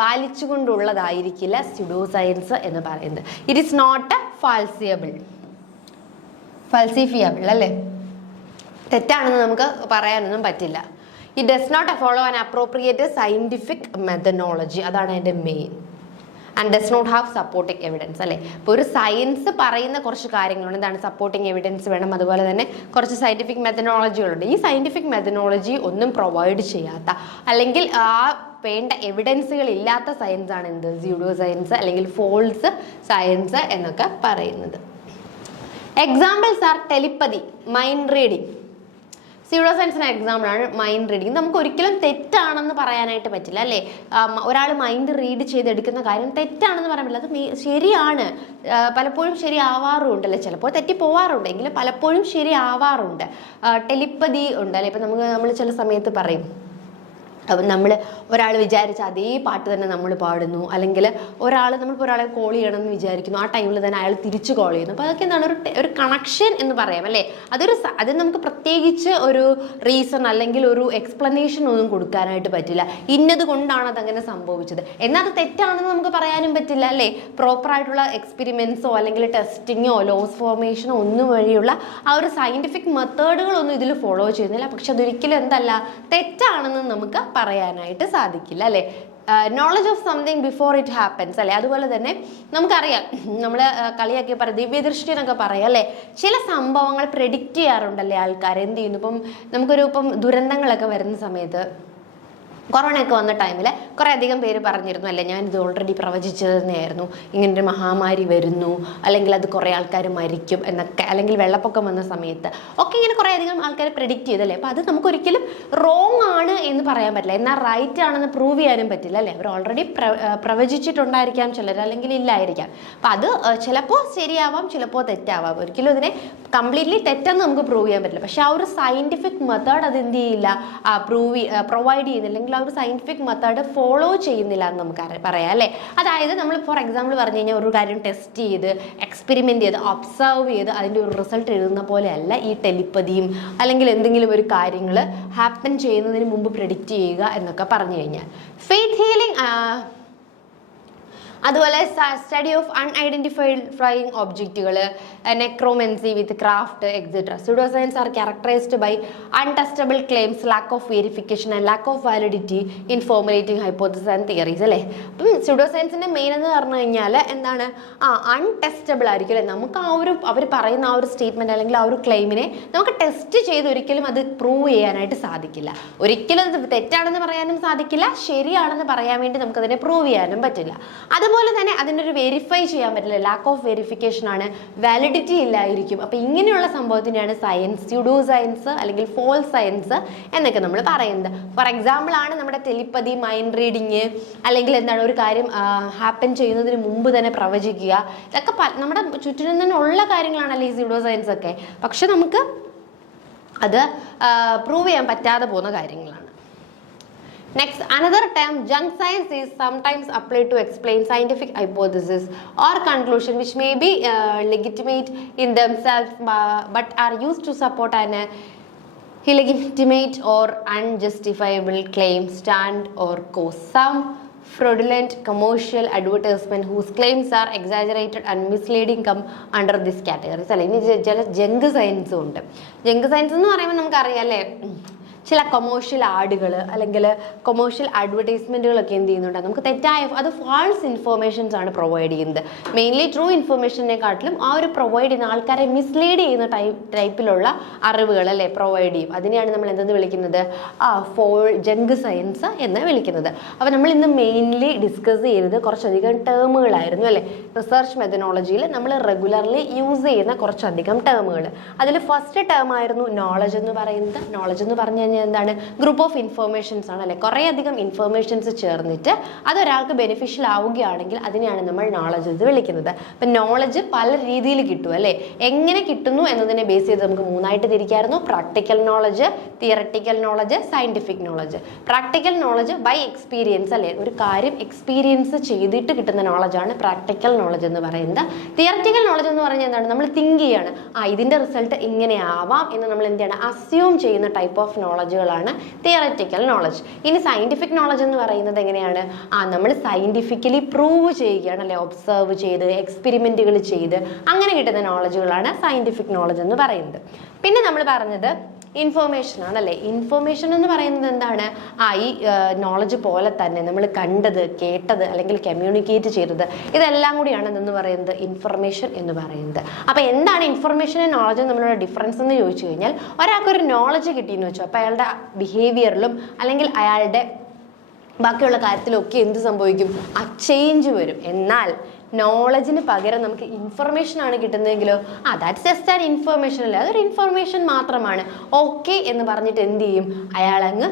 പാലിച്ചുകൊണ്ടുള്ളതായിരിക്കില്ല സ്യൂഡോ സയൻസ് എന്ന് പറയുന്നത്. ഇറ്റ് ഈസ് നോട്ട് ഫാൾസിഫിയബിൾ അല്ലേ, തെറ്റാണെന്ന് നമുക്ക് പറയാനൊന്നും പറ്റില്ല. It does not follow an appropriate scientific methodology, അതാണ് അതിൻ്റെ main. And does not have supporting evidence അല്ലേ. ഇപ്പോൾ ഒരു സയൻസ് പറയുന്ന കുറച്ച് കാര്യങ്ങളുണ്ട്, എന്താണ് സപ്പോർട്ടിങ് എവിഡൻസ് വേണം, അതുപോലെ തന്നെ കുറച്ച് സയൻറ്റിഫിക് മെത്തഡോളജികളുണ്ട്. ഈ സയൻറ്റിഫിക് മെത്തഡോളജി ഒന്നും പ്രൊവൈഡ് ചെയ്യാത്ത അല്ലെങ്കിൽ ആ വേണ്ട എവിഡൻസുകൾ ഇല്ലാത്ത സയൻസ് ആണ് എന്ത്, സ്യൂഡോ സയൻസ് അല്ലെങ്കിൽ ഫോൾസ് സയൻസ് എന്നൊക്കെ പറയുന്നത്. Examples are telepathy, mind reading. Pseudo സയൻസിന് എക്സാമ്പിളാണ് മൈൻഡ് റീഡിങ്. നമുക്ക് ഒരിക്കലും തെറ്റാണെന്ന് പറയാനായിട്ട് പറ്റില്ല അല്ലേ. ഒരാൾ മൈൻഡ് റീഡ് ചെയ്തെടുക്കുന്ന കാര്യം തെറ്റാണെന്ന് പറയാൻ പറ്റില്ല, അത് ശരിയാണ്. പലപ്പോഴും ശരിയാവാറുണ്ട് അല്ലേ, ചിലപ്പോൾ തെറ്റി പോവാറുണ്ട്, എങ്കിലും പലപ്പോഴും ശരിയാവാറുണ്ട്. ടെലിപ്പതി ഉണ്ട് അല്ലേ. ഇപ്പം നമ്മൾ ചില സമയത്ത് പറയും, അപ്പം നമ്മൾ ഒരാൾ വിചാരിച്ച അതേ പാട്ട് തന്നെ നമ്മൾ പാടുന്നു, അല്ലെങ്കിൽ നമ്മളിപ്പോൾ ഒരാളെ കോൾ ചെയ്യണമെന്ന് വിചാരിക്കുന്നു, ആ ടൈമിൽ തന്നെ അയാൾ തിരിച്ച് കോൾ ചെയ്യുന്നു. അപ്പോൾ അതൊക്കെ എന്താണ് ഒരു കണക്ഷൻ എന്ന് പറയാം അല്ലേ. അത് നമുക്ക് പ്രത്യേകിച്ച് ഒരു റീസൺ അല്ലെങ്കിൽ ഒരു എക്സ്പ്ലനേഷൻ ഒന്നും കൊടുക്കാനായിട്ട് പറ്റില്ല, ഇന്നത് കൊണ്ടാണ് അതങ്ങനെ സംഭവിച്ചത്. എന്നാൽ അത് തെറ്റാണെന്ന് നമുക്ക് പറയാനും പറ്റില്ല അല്ലേ. പ്രോപ്പറായിട്ടുള്ള എക്സ്പെരിമെൻറ്റ്സോ അല്ലെങ്കിൽ ടെസ്റ്റിങ്ങോ ലോസ് ഫോർമേഷനോ ഒന്നും വഴിയുള്ള ആ ഒരു സയൻറ്റിഫിക് മെത്തേഡുകളൊന്നും ഇതിൽ ഫോളോ ചെയ്യുന്നില്ല. പക്ഷെ അതൊരിക്കലും എന്തല്ല, തെറ്റാണെന്ന് നമുക്ക് പറയാനായിട്ട് സാധിക്കില്ല അല്ലേ. Knowledge of something before it happens അല്ലേ. അതുപോലെ തന്നെ നമുക്കറിയാം, നമ്മൾ കളിയാക്കി പറയാം ദിവ്യദൃഷ്ടി എന്നൊക്കെ പറയാം അല്ലേ. ചില സംഭവങ്ങൾ പ്രെഡിക്റ്റ് ചെയ്യാറുണ്ടല്ലേ ആൾക്കാർ. എന്ത് ചെയ്യുന്നു, നമുക്കൊരു ദുരന്തങ്ങളൊക്കെ വരുന്ന സമയത്ത്, കൊറോണയൊക്കെ വന്ന ടൈമിൽ കുറേ അധികം പേര് പറഞ്ഞിരുന്നു അല്ലേ, ഞാനിത് ഓൾറെഡി പ്രവചിച്ചത് തന്നെയായിരുന്നു, ഇങ്ങനൊരു മഹാമാരി വരുന്നു, അല്ലെങ്കിൽ അത് കുറേ ആൾക്കാർ മരിക്കും എന്നൊക്കെ, അല്ലെങ്കിൽ വെള്ളപ്പൊക്കം വന്ന സമയത്ത് ഒക്കെ ഇങ്ങനെ കുറേ അധികം ആൾക്കാർ പ്രെഡിക്റ്റ് ചെയ്തല്ലേ. അപ്പോൾ അത് നമുക്കൊരിക്കലും റോങ് ആണ് എന്ന് പറയാൻ പറ്റില്ല, എന്നാൽ റൈറ്റ് ആണെന്ന് പ്രൂവ് ചെയ്യാനും പറ്റില്ല അല്ലേ. അവർ ഓൾറെഡി പ്രവചിച്ചിട്ടുണ്ടായിരിക്കാം ചിലർ, അല്ലെങ്കിൽ ഇല്ലായിരിക്കാം. അപ്പം അത് ചിലപ്പോൾ ശരിയാവാം, ചിലപ്പോൾ തെറ്റാവാം. ഒരിക്കലും ഇതിനെ കംപ്ലീറ്റ്ലി തെറ്റെന്ന് നമുക്ക് പ്രൂവ് ചെയ്യാൻ പറ്റില്ല. പക്ഷെ ആ ഒരു സയൻറ്റിഫിക് മെത്തേഡ് അത് എന്ത് ചെയ്യില്ല, പ്രൊവൈഡ് ചെയ്യുന്നില്ല, അല്ലെങ്കിൽ ഒരു സയൻറ്റിഫിക് മെത്തേഡ് ഫോളോ ചെയ്യുന്നില്ല എന്ന് നമുക്ക് പറയാം അല്ലേ. അതായത് നമ്മൾ ഫോർ എക്സാമ്പിൾ പറഞ്ഞു കഴിഞ്ഞാൽ ഒരു കാര്യം ടെസ്റ്റ് ചെയ്ത് എക്സ്പെരിമെൻ്റ് ചെയ്ത് ഒബ്സർവ് ചെയ്ത് അതിൻ്റെ ഒരു റിസൾട്ട് എഴുതുന്ന പോലെയല്ല ഈ ടെലിപ്പതിയും അല്ലെങ്കിൽ എന്തെങ്കിലും ഒരു കാര്യങ്ങൾ ഹാപ്പൻ ചെയ്യുന്നതിന് മുമ്പ് പ്രെഡിക്റ്റ് ചെയ്യുക എന്നൊക്കെ പറഞ്ഞു കഴിഞ്ഞാൽ. ഫെയ്ത്ത് ഹീലിംഗ്, അതുപോലെ സ്റ്റഡി ഓഫ് അൺഐഡൻറ്റിഫൈഡ് ഫ്ലൈയിങ് ഒബ്ജക്റ്റുകൾ, necromancy witchcraft et cetera. Pseudo science are characterized by untestable claims, lack of verification and lack of validity in formulating hypothesis and theories അല്ലേ. അപ്പം സ്യൂഡോ സയൻസിൻ്റെ main എന്ന് പറഞ്ഞു കഴിഞ്ഞാൽ എന്താണ്, അൺടെസ്റ്റബിൾ ആയിരിക്കും അല്ലേ. നമുക്ക് അവർ പറയുന്ന ആ ഒരു സ്റ്റേറ്റ്മെൻറ്റ് അല്ലെങ്കിൽ ആ ഒരു ക്ലെയിമിനെ നമുക്ക് ടെസ്റ്റ് ചെയ്ത് ഒരിക്കലും അത് പ്രൂവ് ചെയ്യാനായിട്ട് സാധിക്കില്ല. ഒരിക്കലും അത് തെറ്റാണെന്ന് പറയാനും സാധിക്കില്ല, ശരിയാണെന്ന് പറയാൻ വേണ്ടി നമുക്കതിനെ പ്രൂവ് ചെയ്യാനും പറ്റില്ല. അത് അതുപോലെ തന്നെ അതിനൊരു വെരിഫൈ ചെയ്യാൻ പറ്റില്ല, ലാക്ക് ഓഫ് വെരിഫിക്കേഷൻ ആണ്, വാലിഡിറ്റി ഇല്ലായിരിക്കും. അപ്പോൾ ഇങ്ങനെയുള്ള സംഭവത്തിനെയാണ് സയൻസ്, സ്യൂഡോ സയൻസ് അല്ലെങ്കിൽ ഫോൾസ് സയൻസ് എന്നൊക്കെ നമ്മൾ പറയുന്നത്. ഫോർ എക്സാമ്പിൾ ആണ് നമ്മുടെ ടെലിപ്പതി, മൈൻഡ് റീഡിങ്, അല്ലെങ്കിൽ എന്താണ് ഒരു കാര്യം ഹാപ്പൻ ചെയ്യുന്നതിന് മുമ്പ് തന്നെ പ്രവചിക്കുക. ഇതൊക്കെ നമ്മുടെ ചുറ്റിനും തന്നെ ഉള്ള കാര്യങ്ങളാണല്ലോ ഈ സ്യൂഡോ സയൻസ് ഒക്കെ. പക്ഷെ നമുക്ക് അത് പ്രൂവ് ചെയ്യാൻ പറ്റാതെ പോകുന്ന കാര്യങ്ങളാണ്. Next, another term, junk science, is sometimes applied to explain scientific hypothesis or conclusion which may be legitimate in themselves but are used to support an illegitimate or unjustifiable claim, stand or cause. Some fraudulent commercial advertisement whose claims are exaggerated and misleading come under this category. അല്ല, ഇനി ചില junk സയൻസും ഉണ്ട്. Junk science എന്ന് പറയുമ്പോൾ നമുക്കറിയാം അല്ലേ, ചില കൊമേഴ്ഷ്യൽ ആഡുകൾ അല്ലെങ്കിൽ കൊമേഴ്ഷ്യൽ അഡ്വർടൈസ്മെൻറ്റുകളൊക്കെ എന്ത് ചെയ്യുന്നുണ്ട്, നമുക്ക് തെറ്റായ, അത് ഫാൾസ് ഇൻഫോർമേഷൻസ് ആണ് പ്രൊവൈഡ് ചെയ്യുന്നത്. മെയിൻലി ട്രൂ ഇൻഫർമേഷനെക്കാട്ടിലും ആ ഒരു പ്രൊവൈഡ് ചെയ്യുന്ന ആൾക്കാരെ മിസ്ലീഡ് ചെയ്യുന്ന ടൈപ്പിലുള്ള അറിവുകൾ അല്ലേ പ്രൊവൈഡ് ചെയ്യും. അതിനെയാണ് നമ്മൾ എന്തെന്ന് വിളിക്കുന്നത്, ജങ്ക് സയൻസ് എന്ന് വിളിക്കുന്നത്. അപ്പോൾ നമ്മൾ ഇന്ന് മെയിൻലി ഡിസ്കസ് ചെയ്തത് കുറച്ചധികം ടേമുകളായിരുന്നു അല്ലേ. റിസർച്ച് മെത്തഡോളജിയിൽ നമ്മൾ റെഗുലർലി യൂസ് ചെയ്യുന്ന കുറച്ചധികം ടേമുകൾ. അതിൽ ഫസ്റ്റ് ടേം ആയിരുന്നു നോളജ് എന്ന് പറയുന്നത്. നോളജ് എന്ന് പറഞ്ഞു കഴിഞ്ഞാൽ എന്താണ്, ഗ്രൂപ്പ് ഓഫ് ഇൻഫർമേഷൻസ് ആണ് അല്ലേ. കുറേ അധികം ഇൻഫർമേഷൻസ് ചേർന്നിട്ട് അതൊരാൾക്ക് ബെനിഫിഷ്യൽ ആവുകയാണെങ്കിൽ അതിനെയാണ് നമ്മൾ നോളജ് എന്ന് വിളിക്കുന്നത്. അപ്പം നോളജ് പല രീതിയിൽ കിട്ടും അല്ലേ. എങ്ങനെ കിട്ടുന്നു എന്നതിനെ ബേസ് ചെയ്ത് നമുക്ക് മൂന്നായിട്ട് തിരിക്കായിരുന്നു: practical knowledge, theoretical knowledge, scientific knowledge. Practical knowledge by experience അല്ലേ, ഒരു കാര്യം എക്സ്പീരിയൻസ് ചെയ്തിട്ട് കിട്ടുന്ന നോളജാണ് പ്രാക്ടിക്കൽ നോളജ് എന്ന് പറയുന്നത്. തിയററ്റിക്കൽ നോളജ് എന്ന് പറഞ്ഞാൽ എന്താണ്, നമ്മൾ തിങ്ക് ചെയ്യാണ്, ഇതിന്റെ റിസൾട്ട് ഇങ്ങനെ ആവാം എന്ന് നമ്മൾ എന്താണ് അസ്യൂം ചെയ്യുന്ന ടൈപ്പ് ഓഫ് നോളജുകളാണ് തിയററ്റിക്കൽ നോളജ്. ഇനി സയന്റിഫിക് നോളജ് എന്ന് പറയുന്നത് എങ്ങനെയാണ്, നമ്മൾ സയന്റിഫിക്കലി പ്രൂവ് ചെയ്യുകയാണ് അല്ലെ, ഒബ്സർവ് ചെയ്ത് എക്സ്പെരിമെന്റുകൾ ചെയ്ത് അങ്ങനെ കിട്ടുന്ന നോളജുകളാണ് സയന്റിഫിക് നോളജ് എന്ന് പറയുന്നത്. പിന്നെ നമ്മൾ പറഞ്ഞത് ഇൻഫോർമേഷൻ ആണല്ലേ. ഇൻഫോർമേഷൻ എന്ന് പറയുന്നത് എന്താണ്, ഈ നോളജ് പോലെ തന്നെ നമ്മൾ കണ്ടത്, കേട്ടത് അല്ലെങ്കിൽ കമ്മ്യൂണിക്കേറ്റ് ചെയ്തത്, ഇതെല്ലാം കൂടിയാണ് എന്ന് പറയുന്നത് ഇൻഫർമേഷൻ എന്ന് പറയുന്നത്. അപ്പോൾ എന്താണ് ഇൻഫർമേഷനും നോളജും തമ്മിലുള്ള ഡിഫറൻസ് എന്ന് ചോദിച്ചു കഴിഞ്ഞാൽ, ഒരാൾക്കൊരു നോളജ് കിട്ടിയെന്ന് വെച്ചോ, അപ്പോൾ അയാളുടെ ബിഹേവിയറിലും അല്ലെങ്കിൽ അയാളുടെ ബാക്കിയുള്ള കാര്യത്തിലൊക്കെ എന്ത് സംഭവിക്കും, ചേഞ്ച് വരും. എന്നാൽ നോളജിന് പകരം നമുക്ക് ഇൻഫർമേഷൻ ആണ് കിട്ടുന്നതെങ്കിലോ, ദാറ്റ്സ് ജസ്റ്റ് ആൻ ഇൻഫർമേഷൻ അല്ലേ, അതൊരു ഇൻഫർമേഷൻ മാത്രമാണ്, ഓക്കെ എന്ന് പറഞ്ഞിട്ട് എന്ത് ചെയ്യും, അയാളങ്ങ്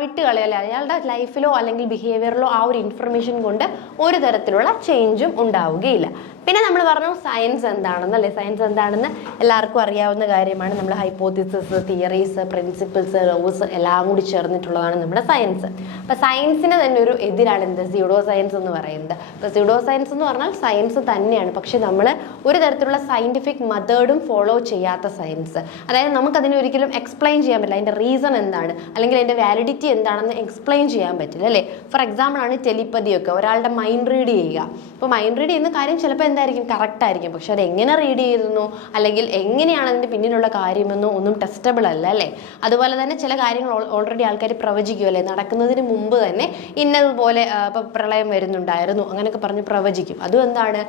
വിട്ട് കളയല്ലേ. അയാളുടെ ലൈഫിലോ അല്ലെങ്കിൽ ബിഹേവിയറിലോ ആ ഒരു ഇൻഫർമേഷൻ കൊണ്ട് ഒരു തരത്തിലുള്ള ചേഞ്ചും ഉണ്ടാവുകയില്ല. പിന്നെ നമ്മൾ പറഞ്ഞു സയൻസ് എന്താണെന്നല്ലേ. സയൻസ് എന്താണെന്ന് എല്ലാവർക്കും അറിയാവുന്ന കാര്യമാണ്. നമ്മൾ ഹൈപ്പോത്തിസിസ്, തിയറീസ്, പ്രിൻസിപ്പിൾസ്, ലോസ് എല്ലാം കൂടി ചേർന്നിട്ടുള്ളതാണ് നമ്മുടെ സയൻസ്. അപ്പോൾ സയൻസിന് തന്നെ ഒരു എതിരാണ് എന്ത്, സ്യൂഡോ സയൻസ് എന്ന് പറയുന്നത്. അപ്പോൾ സ്യൂഡോ സയൻസ് എന്ന് പറഞ്ഞാൽ സയൻസ് തന്നെയാണ്, പക്ഷെ നമ്മൾ ഒരു തരത്തിലുള്ള സയന്റിഫിക് മെത്തേഡും ഫോളോ ചെയ്യാത്ത സയൻസ്. അതായത് നമുക്കതിനെ ഒരിക്കലും എക്സ്പ്ലെയിൻ ചെയ്യാൻ പറ്റില്ല, അതിൻ്റെ റീസൺ എന്താണ് അല്ലെങ്കിൽ അതിൻ്റെ വാലിഡിറ്റി എന്താണെന്ന് എക്സ്പ്ലെയിൻ ചെയ്യാൻ പറ്റില്ല അല്ലേ. ഫോർ എക്സാമ്പിൾ ആണ് ടെലിപ്പതിയൊക്കെ, ഒരാളുടെ മൈൻഡ് റീഡ് ചെയ്യുക. അപ്പോൾ മൈൻഡ് റീഡ് ചെയ്യുന്ന കാര്യം ചിലപ്പോൾ എന്തായിരിക്കും, കറക്റ്റ് ആയിരിക്കും, പക്ഷെ അത് എങ്ങനെ റീഡ് ചെയ്യുന്നു അല്ലെങ്കിൽ എങ്ങനെയാണ് അതിൻ്റെ പിന്നിലുള്ള കാര്യമെന്നോ ഒന്നും ടെസ്റ്റബിൾ അല്ല അല്ലേ. അതുപോലെ തന്നെ ചില കാര്യങ്ങൾ ഓൾറെഡി ആൾക്കാർ പ്രവചിക്കും അല്ലേ, നടക്കുന്നതിന് മുമ്പ് തന്നെ ഇന്നതുപോലെ ഇപ്പോൾ പ്രളയം വരുന്നുണ്ടായിരുന്നു അങ്ങനെയൊക്കെ പറഞ്ഞ് പ്രവചിക്കും. അതും എന്താണ്,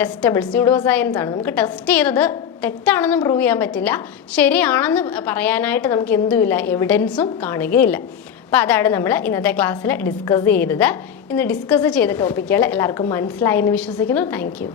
ടെസ്റ്റബിൾ സ്യൂഡോ സയൻസ് ആണ്. നമുക്ക് ടെസ്റ്റ് ചെയ്തത് തെറ്റാണെന്നും പ്രൂവ് ചെയ്യാൻ പറ്റില്ല, ശരിയാണെന്ന് പറയാനായിട്ട് നമുക്ക് എന്തുമില്ല, എവിഡൻസും കാണുകയില്ല. അപ്പോൾ അതാണ് നമ്മൾ ഇന്നത്തെ ക്ലാസ്സിൽ ഡിസ്കസ് ചെയ്തത്. ഇന്ന് ഡിസ്കസ് ചെയ്ത ടോപ്പിക്കുകൾ എല്ലാവർക്കും മനസ്സിലായെന്ന് വിശ്വസിക്കുന്നു. Thank you.